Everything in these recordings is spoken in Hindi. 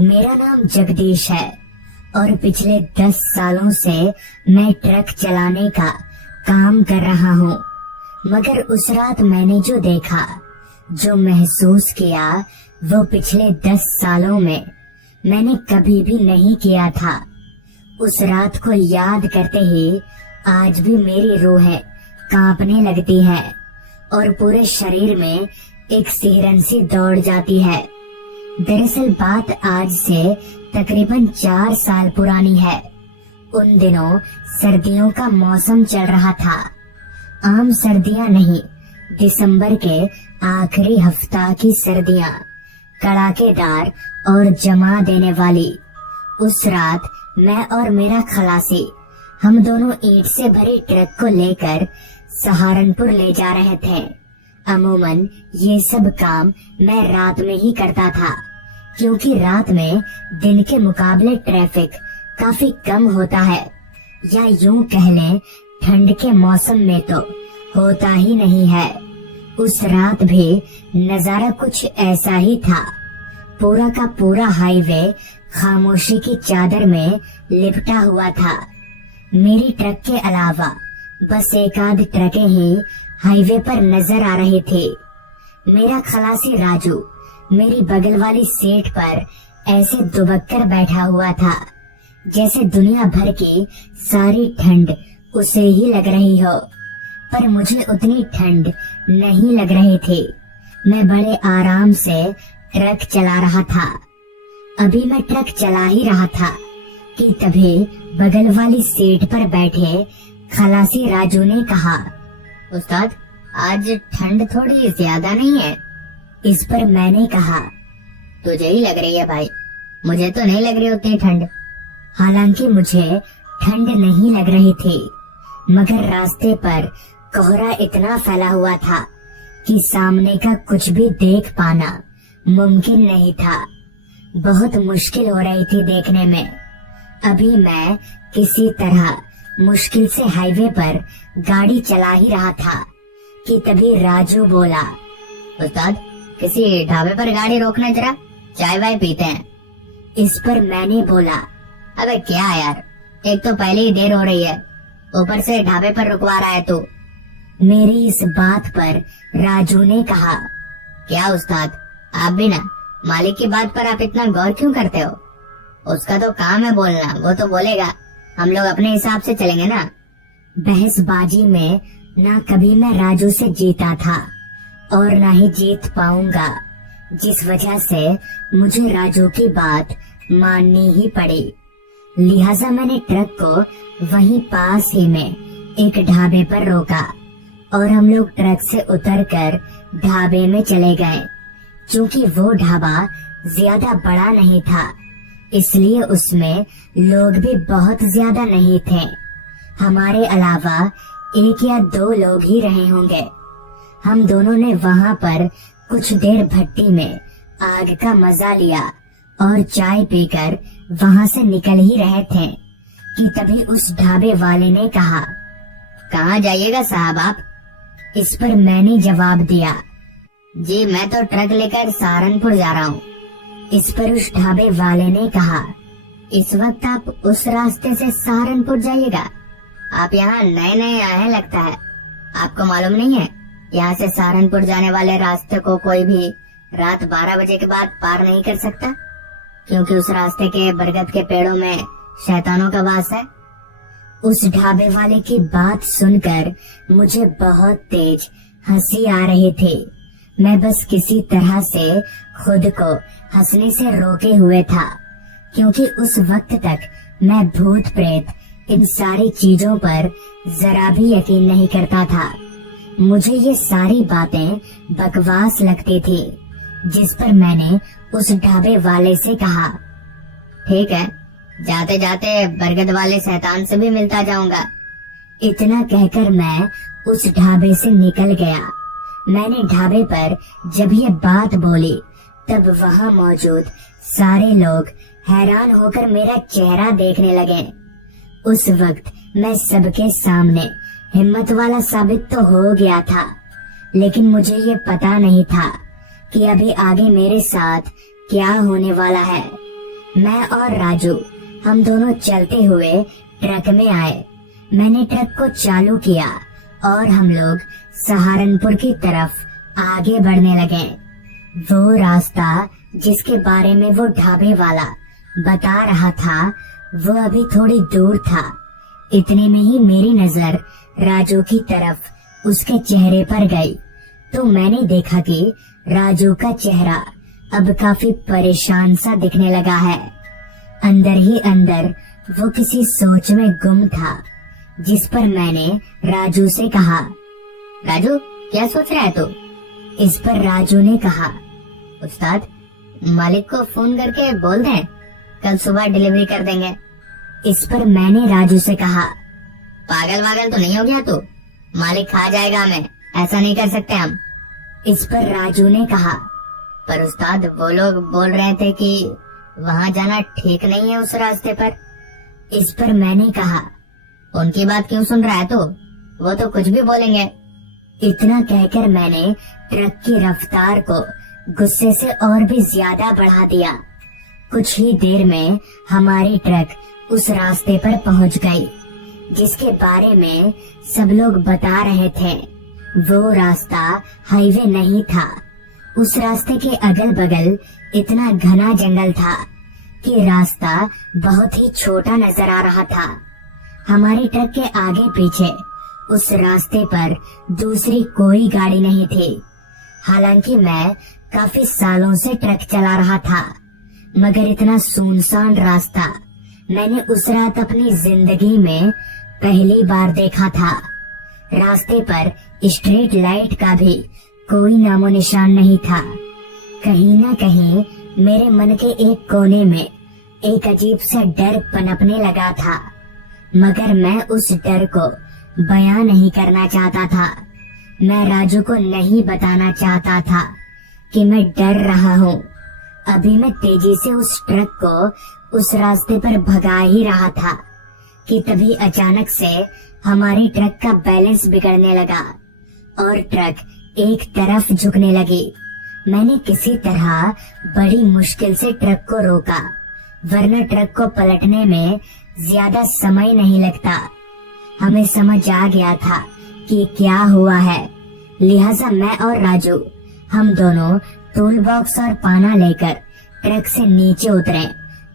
मेरा नाम जगदीश है और पिछले 10 सालों से मैं ट्रक चलाने का काम कर रहा हूँ। मगर उस रात मैंने जो देखा, जो महसूस किया, वो पिछले 10 सालों में मैंने कभी भी नहीं किया था। उस रात को याद करते ही आज भी मेरी रूहें कांपने लगती है और पूरे शरीर में एक सिहरन सी दौड़ जाती है। दरअसल बात आज से तकरीबन 4 साल पुरानी है। उन दिनों सर्दियों का मौसम चल रहा था। आम सर्दियां नहीं, दिसंबर के आखिरी हफ्ता की सर्दियां, कड़ाकेदार और जमा देने वाली। उस रात मैं और मेरा खलासी, हम दोनों ईंट से भरी ट्रक को लेकर सहारनपुर ले जा रहे थे। अमूमन ये सब काम मैं रात में ही करता था, क्योंकि रात में दिन के मुकाबले ट्रैफिक काफी कम होता है, या यूं कह लें ठंड के मौसम में तो होता ही नहीं है। उस रात भी नजारा कुछ ऐसा ही था। पूरा का पूरा हाईवे खामोशी की चादर में लिपटा हुआ था। मेरी ट्रक के अलावा बस एक आध ट्रकें ही हाईवे पर नजर आ रही थी। मेरा खलासी राजू मेरी बगल वाली सीट पर ऐसे दुबक कर बैठा हुआ था, जैसे दुनिया भर की सारी ठंड उसे ही लग रही हो। पर मुझे उतनी ठंड नहीं लग रही थी। मैं बड़े आराम से ट्रक चला रहा था। अभी मैं ट्रक चला ही रहा था कि तभी बगल वाली सीट पर बैठे खलासी राजू ने कहा, उस्ताद, आज ठंड थोड़ी ज्यादा नहीं है? इस पर मैंने कहा, तुझे ही लग रही है भाई, मुझे तो नहीं लग रही उतनी ठंड। हालांकि मुझे ठंड नहीं लग रही थी, मगर रास्ते पर कोहरा इतना फैला हुआ था कि सामने का कुछ भी देख पाना मुमकिन नहीं था। बहुत मुश्किल हो रही थी देखने में। अभी मैं किसी तरह मुश्किल से हाईवे पर गाड़ी चला ही रहा था कि तभी राजू बोला, उस्ताद, किसी ढाबे पर गाड़ी रोकना, जरा चाय वाय पीते हैं। इस पर मैंने बोला, अबे क्या यार, एक तो पहले ही देर हो रही है, ऊपर से ढाबे पर रुकवा रहा है तू। मेरी इस बात पर राजू ने कहा, क्या उस्ताद, आप भी ना, मालिक की बात पर आप इतना गौर क्यों करते हो? उसका तो काम है बोलना, वो तो बोलेगा, हम लोग अपने हिसाब से चलेंगे ना। बहसबाजी में ना कभी मैं राजू से जीता था और ना ही जीत पाऊंगा, जिस वजह से मुझे राजू की बात माननी ही पड़ी। लिहाजा मैंने ट्रक को वहीं पास ही में एक ढाबे पर रोका और हम लोग ट्रक से उतरकर ढाबे में चले गए। क्योंकि वो ढाबा ज्यादा बड़ा नहीं था, इसलिए उसमें लोग भी बहुत ज्यादा नहीं थे। हमारे अलावा 1 या 2 लोग ही रहे होंगे। हम दोनों ने वहां पर कुछ देर भट्टी में आग का मजा लिया और चाय पीकर वहां से निकल ही रहे थे कि तभी उस ढाबे वाले ने कहा, कहाँ जाइएगा साहब आप? इस पर मैंने जवाब दिया, जी मैं तो ट्रक लेकर सहारनपुर जा रहा हूँ। इस पर उस ढाबे वाले ने कहा, इस वक्त आप उस रास्ते से सहारनपुर जाइएगा? आप यहाँ नए नए आए हैं लगता है, आपको मालूम नहीं है यहाँ से सहारनपुर जाने वाले रास्ते को कोई भी रात 12 बजे के बाद पार नहीं कर सकता, क्योंकि उस रास्ते के बरगद के पेड़ों में शैतानों का वास है। उस ढाबे वाले की बात सुनकर मुझे बहुत तेज हंसी आ रही थी। मैं बस किसी तरह से खुद को हंसने से रोके हुए था, क्योंकि उस वक्त तक मैं भूत प्रेत इन सारी चीजों पर जरा भी यकीन नहीं करता था। मुझे ये सारी बातें बकवास लगती थी, जिस पर मैंने उस ढाबे वाले से कहा, ठीक है, जाते जाते बरगद वाले शैतान से भी मिलता जाऊंगा। इतना कहकर मैं उस ढाबे से निकल गया। मैंने ढाबे पर जब ये बात बोली, तब वहां मौजूद सारे लोग हैरान होकर मेरा चेहरा देखने लगे। उस वक्त मैं सबके सामने हिम्मत वाला साबित तो हो गया था, लेकिन मुझे ये पता नहीं था कि अभी आगे मेरे साथ क्या होने वाला है। मैं और राजू हम दोनों चलते हुए ट्रक में आए। मैंने ट्रक को चालू किया और हम लोग सहारनपुर की तरफ आगे बढ़ने लगे। वो रास्ता जिसके बारे में वो ढाबे वाला बता रहा था वो अभी थोड़ी दूर था। इतने में ही मेरी नजर राजू की तरफ उसके चेहरे पर गई तो मैंने देखा कि राजू का चेहरा अब काफी परेशान सा दिखने लगा है। अंदर ही अंदर वो किसी सोच में गुम था, जिस पर मैंने राजू से कहा, राजू क्या सोच रहा है तू? इस पर राजू ने कहा, उस्ताद मालिक को फोन करके बोल दें कल सुबह डिलीवरी कर देंगे। इस पर मैंने राजू से कहा, पागल वागल तो नहीं हो गया तू? मालिक खा जाएगा हमें, ऐसा नहीं कर सकते हम। इस पर राजू ने कहा, पर उस्ताद वो लोग बोल रहे थे कि वहाँ जाना ठीक नहीं है उस रास्ते पर। इस पर मैंने कहा, उनकी बात क्यों सुन रहा है तू? वो तो कुछ भी बोलेंगे। इतना कहकर मैंने ट्रक की रफ्तार को गुस्से से और भी ज्यादा बढ़ा दिया। कुछ ही देर में हमारी ट्रक उस रास्ते पर पहुंच गई जिसके बारे में सब लोग बता रहे थे। वो रास्ता हाईवे नहीं था। उस रास्ते के अगल बगल इतना घना जंगल था कि रास्ता बहुत ही छोटा नजर आ रहा था। हमारी ट्रक के आगे पीछे उस रास्ते पर दूसरी कोई गाड़ी नहीं थी। हालांकि मैं काफी सालों से ट्रक चला रहा था, मगर इतना सुनसान रास्ता मैंने उस रात अपनी जिंदगी में पहली बार देखा था। रास्ते पर स्ट्रीट लाइट का भी कोई नामो निशान नहीं था। कहीं ना कहीं मेरे मन के एक कोने में एक अजीब सा डर पनपने लगा था, मगर मैं उस डर को बयां नहीं करना चाहता था। मैं राजू को नहीं बताना चाहता था कि मैं डर रहा हूँ। अभी मैं तेजी से उस ट्रक को उस रास्ते पर भगा ही रहा था कि तभी अचानक से हमारी ट्रक का बैलेंस बिगड़ने लगा और ट्रक एक तरफ झुकने लगी। मैंने किसी तरह बड़ी मुश्किल से ट्रक को रोका, वरना ट्रक को पलटने में ज्यादा समय नहीं लगता। हमें समझ आ गया था कि क्या हुआ है, लिहाजा मैं और राजू हम दोनों टूल बॉक्स और पाना लेकर ट्रक से नीचे उतरे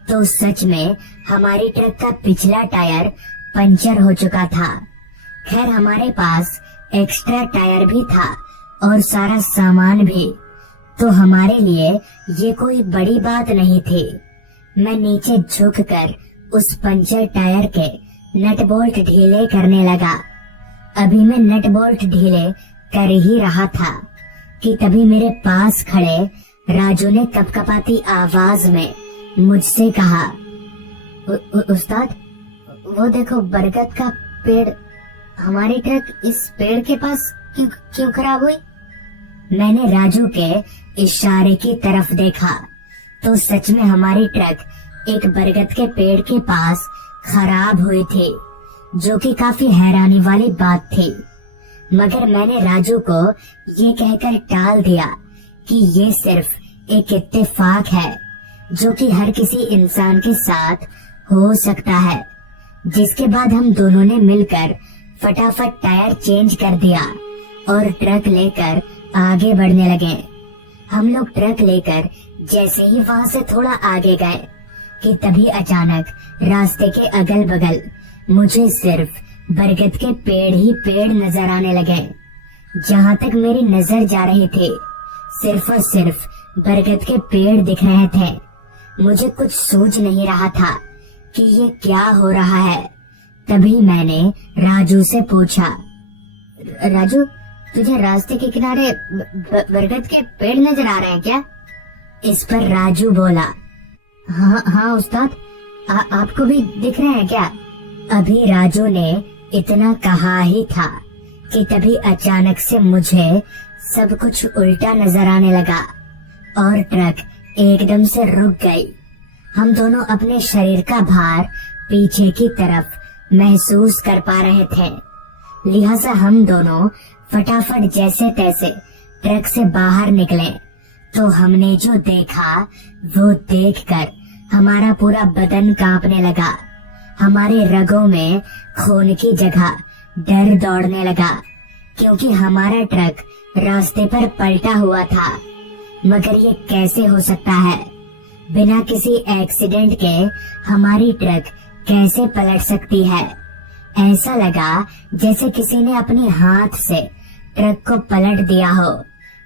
तो सच में हमारी ट्रक का पिछला टायर पंचर हो चुका था। खैर हमारे पास एक्स्ट्रा टायर भी था और सारा सामान भी, तो हमारे लिए ये कोई बड़ी बात नहीं थी। मैं नीचे झुककर उस पंचर टायर के नट बोल्ट ढीले करने लगा। अभी मैं नट बोल्ट ढीले कर ही रहा था कि तभी मेरे पास खड़े राजू ने कपकपाती आवाज में मुझसे कहा, उस्ताद वो देखो बरगद का पेड़। हमारी ट्रक इस पेड़ के पास क्यों खराब हुई? मैंने राजू के इशारे की तरफ देखा तो सच में हमारी ट्रक एक बरगद के पेड़ के पास खराब हुई थी, जो कि काफी हैरानी वाली बात थी। मगर मैंने राजू को ये कहकर टाल दिया कि ये सिर्फ एक इत्तेफाक है जो कि हर किसी इंसान के साथ हो सकता है। जिसके बाद हम दोनों ने मिलकर फटाफट टायर चेंज कर दिया और ट्रक लेकर आगे बढ़ने लगे। हम लोग ट्रक लेकर जैसे ही वहां से थोड़ा आगे गए कि तभी अचानक रास्ते के अगल बगल मुझे सिर्फ बरगद के पेड़ ही पेड़ नजर आने लगे। जहाँ तक मेरी नजर जा रही थी सिर्फ और सिर्फ बरगद के पेड़ दिख रहे थे। मुझे कुछ सूझ नहीं रहा था कि ये क्या हो रहा है। तभी मैंने राजू से पूछा, राजू तुझे रास्ते के किनारे बरगद के पेड़ नजर आ रहे हैं क्या? इस पर राजू बोला, हाँ उस्ताद, आपको भी दिख रहे हैं क्या? अभी राजू ने इतना कहा ही था कि तभी अचानक से मुझे सब कुछ उल्टा नजर आने लगा और ट्रक एकदम से रुक गई। हम दोनों अपने शरीर का भार पीछे की तरफ महसूस कर पा रहे थे, लिहाजा हम दोनों फटाफट जैसे तैसे ट्रक से बाहर निकले तो हमने जो देखा वो देखकर हमारा पूरा बदन कांपने लगा। हमारे रगों में खून की जगह डर दौड़ने लगा, क्योंकि हमारा ट्रक रास्ते पर पलटा हुआ था। मगर ये कैसे हो सकता है? बिना किसी एक्सीडेंट के हमारी ट्रक कैसे पलट सकती है? ऐसा लगा जैसे किसी ने अपने हाथ से ट्रक को पलट दिया हो।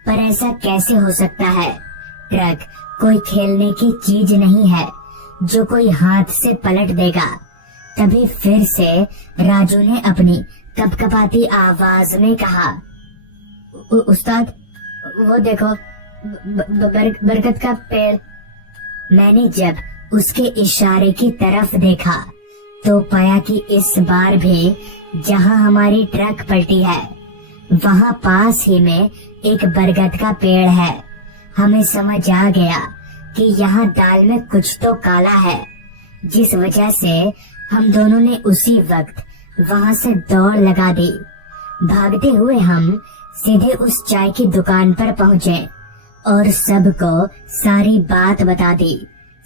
पर ऐसा कैसे हो सकता है? ट्रक कोई खेलने की चीज नहीं है जो कोई हाथ से पलट देगा। तभी फिर से राजू ने अपनी कपकपाती आवाज में कहा, उस्ताद, वो देखो, बरगद का पेड़। मैंने जब उसके इशारे की तरफ देखा तो पाया कि इस बार भी जहां हमारी ट्रक पलटी है वहां पास ही में एक बरगद का पेड़ है। हमें समझ आ गया कि यहाँ दाल में कुछ तो काला है, जिस वजह से हम दोनों ने उसी वक्त वहां से दौड़ लगा दी। भागते हुए हम सीधे उस चाय की दुकान पर पहुंचे और सबको सारी बात बता दी।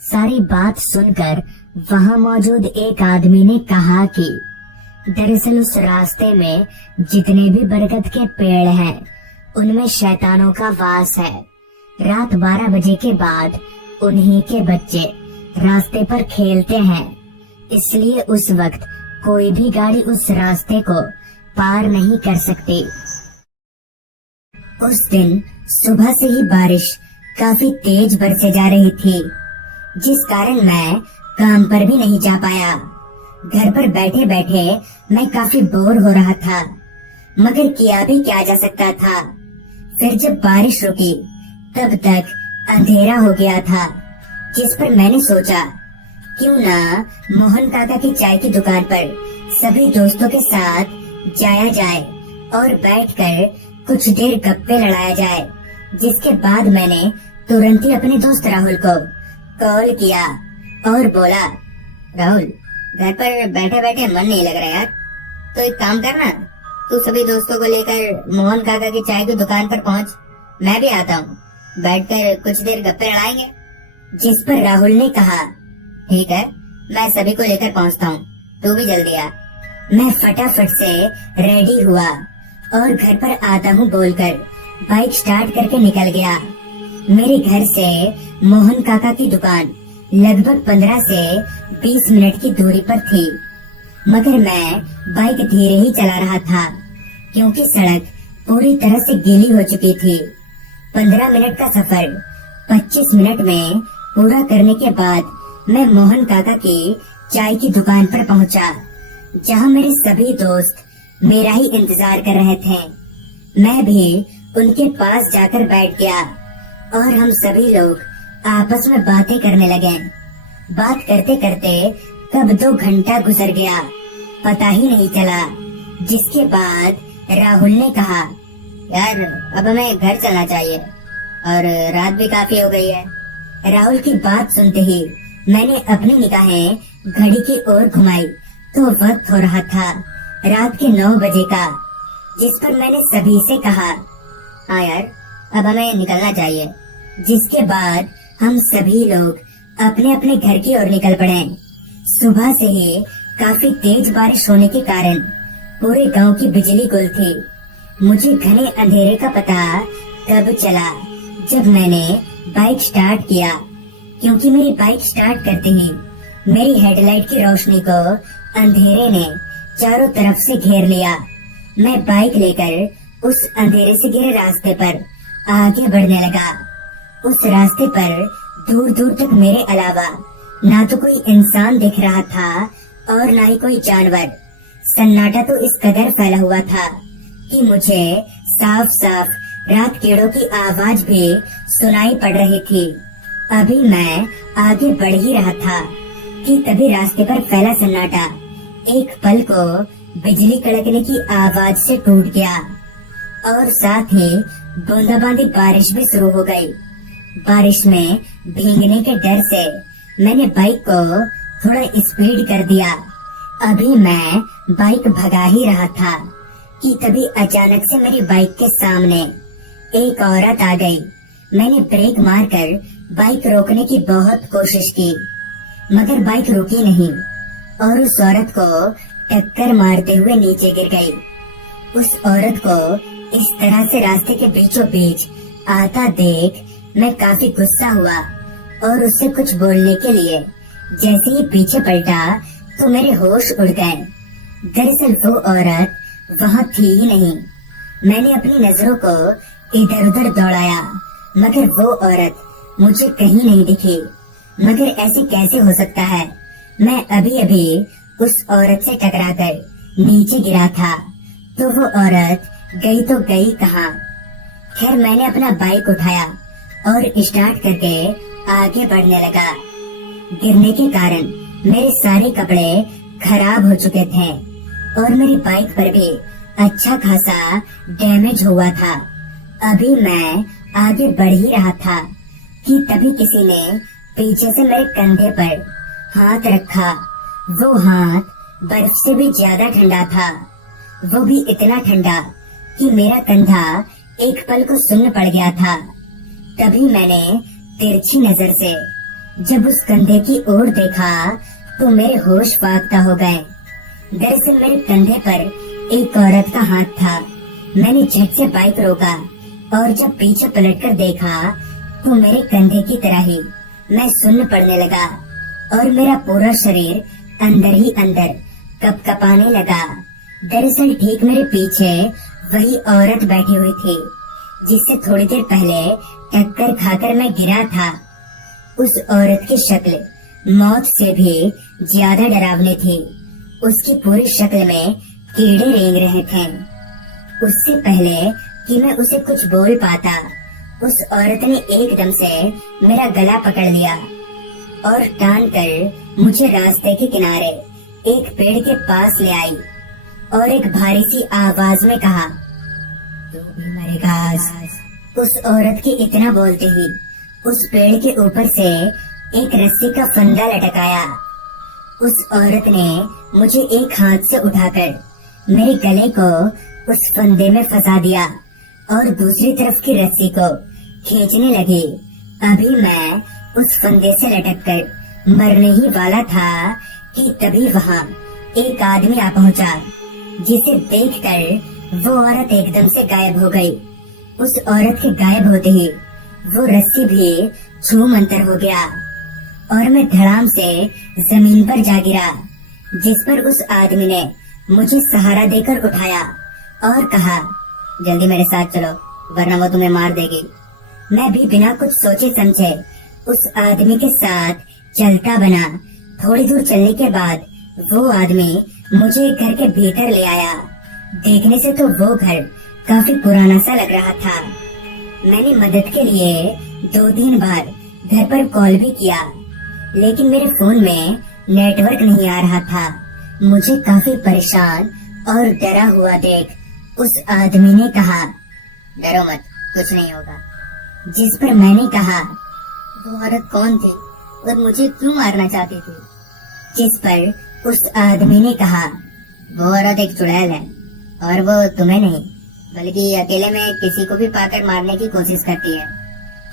सारी बात सुनकर वहां मौजूद एक आदमी ने कहा कि दरअसल उस रास्ते में जितने भी बरगद के पेड़ हैं, उनमें शैतानों का वास है। रात 12 बजे के बाद उन्हीं के बच्चे रास्ते पर खेलते हैं, इसलिए उस वक्त कोई भी गाड़ी उस रास्ते को पार नहीं कर सकती। उस दिन सुबह से ही बारिश काफी तेज बरसे जा रही थी, जिस कारण मैं काम पर भी नहीं जा पाया। घर पर बैठे बैठे मैं काफी बोर हो रहा था, मगर किया भी क्या जा सकता था। फिर जब बारिश रुकी तब तक अंधेरा हो गया था, जिस पर मैंने सोचा क्यों ना मोहन काका की चाय की दुकान पर सभी दोस्तों के साथ जाया जाए और बैठकर कुछ देर गप्पे लड़ाया जाए। जिसके बाद मैंने तुरंत ही अपने दोस्त राहुल को कॉल किया और बोला, राहुल, घर पर बैठे बैठे मन नहीं लग रहा यार, तो एक काम करना, तू सभी दोस्तों को लेकर मोहन काका की चाय की दुकान पर पहुंच, मैं भी आता हूँ, बैठकर कुछ देर गप्पे लड़ाएंगे। जिस पर राहुल ने कहा, ठीक है, मैं सभी को लेकर पहुंचता हूँ, तू भी जल्दी आ। मैं फटाफट से रेडी हुआ और घर पर आता हूँ बोलकर बाइक स्टार्ट करके निकल गया। मेरे घर से मोहन काका की दुकान लगभग 15 से 20 मिनट की दूरी पर थी, मगर मैं बाइक धीरे ही चला रहा था क्योंकि सड़क पूरी तरह से गीली हो चुकी थी। 15 मिनट का सफर 25 मिनट में पूरा करने के बाद मैं मोहन काका की चाय की दुकान पर पहुंचा, जहां मेरे सभी दोस्त मेरा ही इंतजार कर रहे थे। मैं भी उनके पास जाकर बैठ गया और हम सभी लोग आपस में बातें करने लगे। बात करते करते कब 2 घंटा गुजर गया पता ही नहीं चला। जिसके बाद राहुल ने कहा, यार अब हमें घर चलना चाहिए और रात भी काफी हो गई है। राहुल की बात सुनते ही मैंने अपनी निगाहें घड़ी की ओर घुमाई तो वक्त हो रहा था रात के 9 बजे का। जिस पर मैंने सभी से कहा, हाँ यार, अब हमें निकलना चाहिए। जिसके बाद हम सभी लोग अपने अपने घर की ओर निकल पड़े। सुबह से ही काफी तेज बारिश होने के कारण पूरे गांव की बिजली गुल थी। मुझे घने अंधेरे का पता तब चला जब मैंने बाइक स्टार्ट किया, क्योंकि मेरी बाइक स्टार्ट करते ही मेरी हेडलाइट की रोशनी को अंधेरे ने चारों तरफ से घेर लिया। मैं बाइक लेकर उस अंधेरे से घिरे रास्ते पर आगे बढ़ने लगा। उस रास्ते पर दूर दूर तक मेरे अलावा ना तो कोई इंसान दिख रहा था और ना ही कोई जानवर। सन्नाटा तो इस कदर फैला हुआ था कि मुझे साफ साफ रात कीड़ों की आवाज भी सुनाई पड़ रही थी। अभी मैं आगे बढ़ ही रहा था कि तभी रास्ते पर फैला सन्नाटा एक पल को बिजली कड़कने की आवाज से टूट गया और साथ ही बूंदाबांदी बारिश भी शुरू हो गई। बारिश में भीगने के डर से मैंने बाइक को थोड़ा स्पीड कर दिया। अभी मैं बाइक भगा ही रहा था कि तभी अचानक से मेरी बाइक के सामने एक औरत आ गई। मैंने ब्रेक मारकर बाइक रोकने की बहुत कोशिश की, मगर बाइक रुकी नहीं और उस औरत को टक्कर मारते हुए नीचे गिर गई। उस औरत को इस तरह से रास्ते के बीचों बीच आता देख मैं काफी गुस्सा हुआ और उससे कुछ बोलने के लिए जैसे ही पीछे पलटा तो मेरे होश उड़ गए। दरअसल वो औरत वहाँ थी ही नहीं। मैंने अपनी नजरों को इधर उधर दौड़ाया मगर वो औरत मुझे कहीं नहीं दिखी। मगर ऐसे कैसे हो सकता है? मैं अभी अभी उस औरत से टकराकर नीचे गिरा था तो वो औरत गई तो गई कहाँ। खैर मैंने अपना बाइक उठाया और स्टार्ट करके आगे बढ़ने लगा। गिरने के कारण मेरे सारे कपड़े खराब हो चुके थे और मेरी बाइक पर भी अच्छा खासा डैमेज हुआ था। अभी मैं आगे बढ़ ही रहा था कि तभी किसी ने पीछे से मेरे कंधे पर हाथ रखा। वो हाथ बर्फ से भी ज्यादा ठंडा था, वो भी इतना ठंडा कि मेरा कंधा एक पल को सुन्न पड़ गया था। तभी मैंने तिरछी नजर से जब उस कंधे की ओर देखा तो मेरे होश फाख्ता हो गए। दरअसल मेरे कंधे पर एक औरत का हाथ था। मैंने झट से बाइक रोका और जब पीछे पलटकर देखा तो मेरे कंधे की तरह ही मैं सुन्न पड़ने लगा और मेरा पूरा शरीर अंदर ही अंदर कपकपाने लगा। दरअसल ठीक मेरे पीछे वही औरत बैठी हुई थी जिससे थोड़ी देर पहले टक्कर खाकर मैं गिरा था। उस औरत की शक्ल मौत से भी ज्यादा डरावनी थी। उसकी पूरी शक्ल में कीड़े रेंग रहे थे। उससे पहले कि मैं उसे कुछ बोल पाता उस औरत ने एकदम से मेरा गला पकड़ लिया और टान कर मुझे रास्ते के किनारे एक पेड़ के पास ले आई और एक भारी सी आवाज में कहा, तू भी मरेगा। उस औरत के इतना बोलते ही उस पेड़ के ऊपर से एक रस्सी का फंदा लटकाया। उस औरत ने मुझे एक हाथ से उठाकर मेरे गले को उस फंदे में फंसा दिया और दूसरी तरफ की रस्सी को खींचने लगी। अभी मैं उस फंदे से लटककर मरने ही वाला था कि तभी वहाँ एक आदमी आ पहुँचा जिसे देखकर वो औरत एकदम से गायब हो गई। उस औरत के गायब होते ही वो रस्सी भी छूमंतर हो गया और मैं धड़ाम से जमीन पर जा गिरा, जिस पर उस आदमी ने मुझे सहारा देकर उठाया और कहा, जल्दी मेरे साथ चलो वरना वो तुम्हें मार देगी। मैं भी बिना कुछ सोचे समझे उस आदमी के साथ चलता बना। थोड़ी दूर चलने के बाद वो आदमी मुझे एक घर के भीतर ले आया। देखने से तो वो घर काफी पुराना सा लग रहा था। मैंने मदद के लिए 2-3 बार घर पर कॉल भी किया, लेकिन मेरे फोन में नेटवर्क नहीं आ रहा था। मुझे काफी परेशान और डरा हुआ देख उस आदमी ने कहा, डरो मत, कुछ नहीं होगा। जिस पर मैंने कहा, वो औरत कौन थी और मुझे क्यों मारना चाहती थी? जिस पर उस आदमी ने कहा, वो औरत एक चुड़ैल है और वो तुम्हें नहीं बल्कि अकेले में किसी को भी पाकर मारने की कोशिश करती है।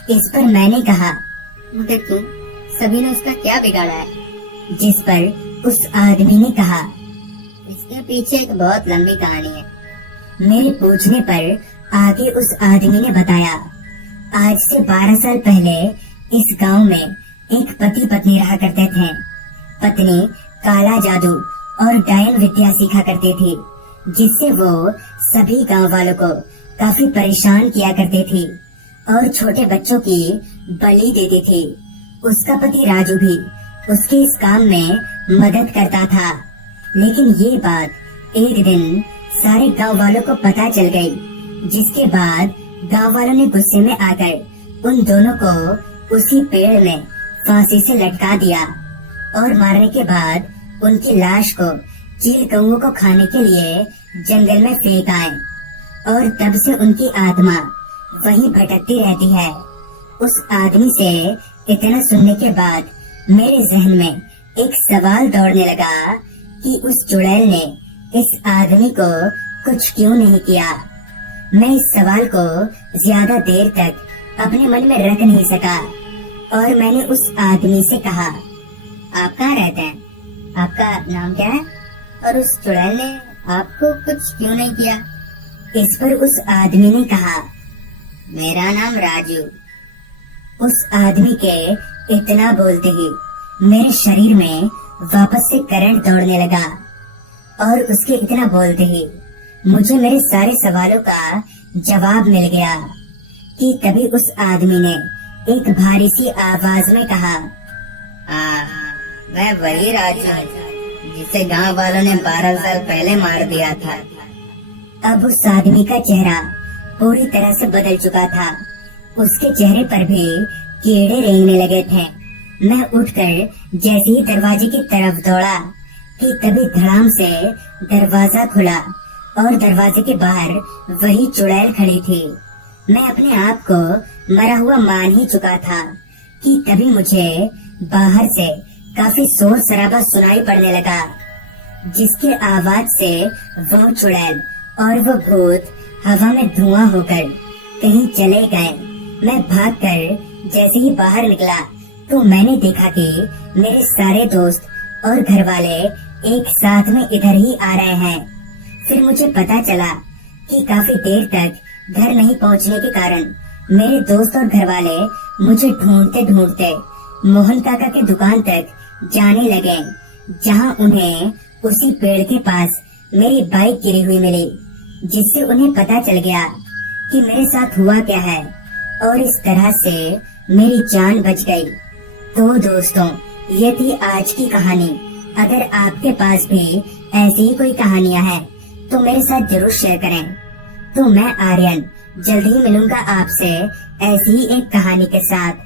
इस पर मैंने कहा, मगर क्यों? सभी ने उसका क्या बिगाड़ा है? जिस पर उस आदमी ने कहा, इसके पीछे एक बहुत लंबी कहानी है। मेरे पूछने पर आगे उस आदमी ने बताया, आज से 12 साल पहले इस गांव में एक पति पत्नी रहा करते थे। पत्नी काला जादू और डायन विद्या सीखा करती थी, जिससे वो सभी गांव वालों को काफी परेशान किया करती थी और छोटे बच्चों की बलि देती थी। उसका पति राजू भी उसके इस काम में मदद करता था। लेकिन ये बात एक दिन सारे गांव वालों को पता चल गई, जिसके बाद गांव वालों ने गुस्से में आकर उन दोनों को उसी पेड़ में फांसी से लटका दिया और मारने के बाद उनकी लाश को चील कौओं को खाने के लिए जंगल में फेंक आए और तब से उनकी आत्मा वहीं भटकती रहती है। उस आदमी से इतना सुनने के बाद मेरे जहन में एक सवाल दौड़ने लगा कि उस चुड़ैल ने इस आदमी को कुछ क्यों नहीं किया। मैं इस सवाल को ज्यादा देर तक अपने मन में रख नहीं सका और मैंने उस आदमी से कहा, आप कहाँ रहते हैं? आपका नाम क्या है? और उस चुड़ैल ने आपको कुछ क्यों नहीं किया? इस पर उस आदमी ने कहा, मेरा नाम राजू। उस आदमी के इतना बोलते ही मेरे शरीर में वापस से करंट दौड़ने लगा और उसके इतना बोलते ही मुझे मेरे सारे सवालों का जवाब मिल गया कि तभी उस आदमी ने एक भारी सी आवाज में कहा, मैं वही राजू हूँ जिसे गांव वालों ने 12 साल पहले मार दिया था। अब उस आदमी का चेहरा पूरी तरह से बदल चुका था। उसके चेहरे पर भी कीड़े रेंगने लगे थे। मैं उठकर जैसे ही दरवाजे की तरफ दौड़ा कि तभी धड़ाम से दरवाजा खुला और दरवाजे के बाहर वही चुड़ैल खड़ी थी। मैं अपने आप को मरा हुआ मान ही चुका था कि तभी मुझे बाहर से काफी शोर शराबा सुनाई पड़ने लगा, जिसके आवाज से वो चुड़ैल और वो भूत हवा में धुआं होकर कहीं चले गए। मैं भागकर जैसे ही बाहर निकला तो मैंने देखा कि मेरे सारे दोस्त और घर वाले एक साथ में इधर ही आ रहे हैं। फिर मुझे पता चला कि काफी देर तक घर नहीं पहुंचने के कारण मेरे दोस्त और घर वाले मुझे ढूंढते ढूंढते मोहन काका की दुकान तक जाने लगे, जहां उन्हें उसी पेड़ के पास मेरी बाइक गिरी हुई मिली, जिससे उन्हें पता चल गया कि मेरे साथ हुआ क्या है और इस तरह से मेरी जान बच गई। तो दोस्तों, ये थी आज की कहानी। अगर आपके पास भी ऐसी ही कोई कहानियां हैं तो मेरे साथ जरूर शेयर करें। तो मैं आर्यन जल्द ही मिलूंगा आपसे ऐसी ही एक कहानी के साथ।